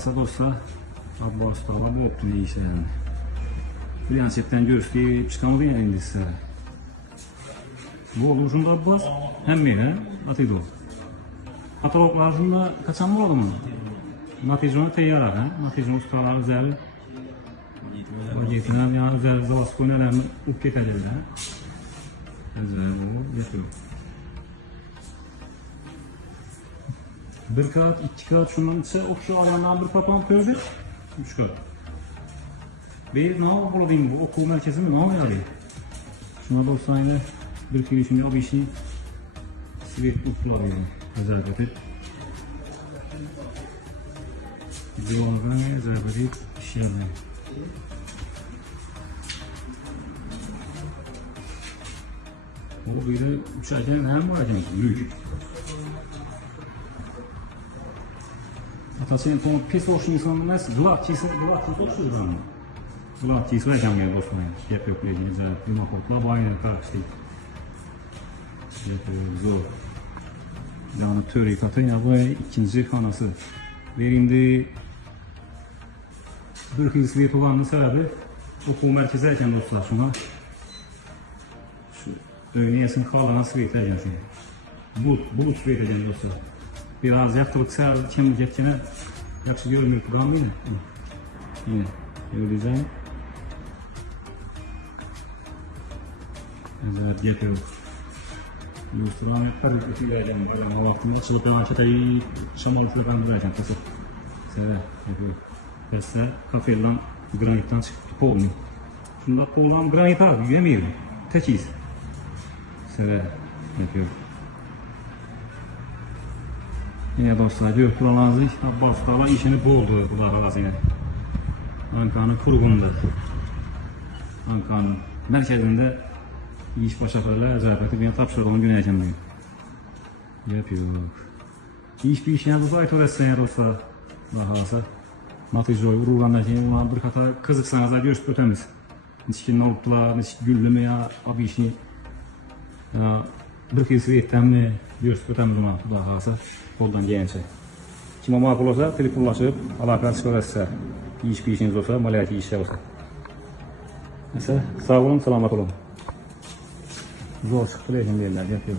kalsa dostlar, Abbas'ta var bu optimi işlerini. Plansetten gösterip çıkamadı ya indi size. Bu oluşunda Abbas hem biri atıydı o. Kataloglarında kaçan mı oldu mu? Natijonu teyyar ha. Natijonu ustaları üzeri. Vaziyetinden yani üzeri zavası koyunlarını ülke tecrübeli ha. Üzeri bu yapıyor. Bir kağıt, iki kağıt şundan ise okşu alanlar bir kapan kördü. Üç kağıt. Bir ne yapalım diyeyim bu okul merkezi mi ne oluyor? Şuna dostlarıyla bir kirişini o bir şey sivit mutlu oluyor. Özellikle Yoldan özellikle işlerine. O böyle uçarken hem var acaba büyük. Atasının tonu pis olsun insanın nasıl? Gulakçıysa olsun zaman. Gulakçıysa hocam ya dostlar. Yapıyor böyle güzel. Bir mahvoltla bayını karıştırıyor. Yapıyor zor. Yani töre katı ya bu ikinci kanası. Verindi bir hızlıyet olanın sebebi okul merkezi erken dostlar şuna. Şu öğneyesin kalan sıvıyetler yani. Bulut sıvıyetler dostlar. Biraz yaktılık sağ çemurcekçine yakşı görünür programı değil mi? Yine öyleyeceğim. Evet yapıyor. Yusuf'un her ülkesi geleceğim. Ama vaktinde çıkıp hemen çatayı şamalıkla ben bırakacağım. Kısa. Seve yapıyor. Kısa kafirden granitten çıkıp kovmuyor. Şunda kovlan granit abi yemiyor. Tekiz. Seve yapıyor. Yine dostlar diyor kuralazı Abbas'ta işini boğdu bu arasıyla. Ankara'nın kurgundu. Ankara'nın merkezinde iş başarılarıyla özellikle bir tapşırılığını yöneteceğim. Yapıyor. İş bir işine bu ayet orası ya dostlar. Lahasa. Natijoy uğurlanlar ki ona bir kata kızıksanız da görüş ötemiz. Niskin oldular, niskin güllü mü ya abi işini ya bir kez etten mi görüş ötemiz ona lahasa. Koldan gelince. Kim ama makul olsa telefonlaşıp alakalı çıkarırsa iş bir işiniz olsa maliyeti işe olsa. Mesela sağ olun selamat olun. Zor çıktı diyorlar yapıyor.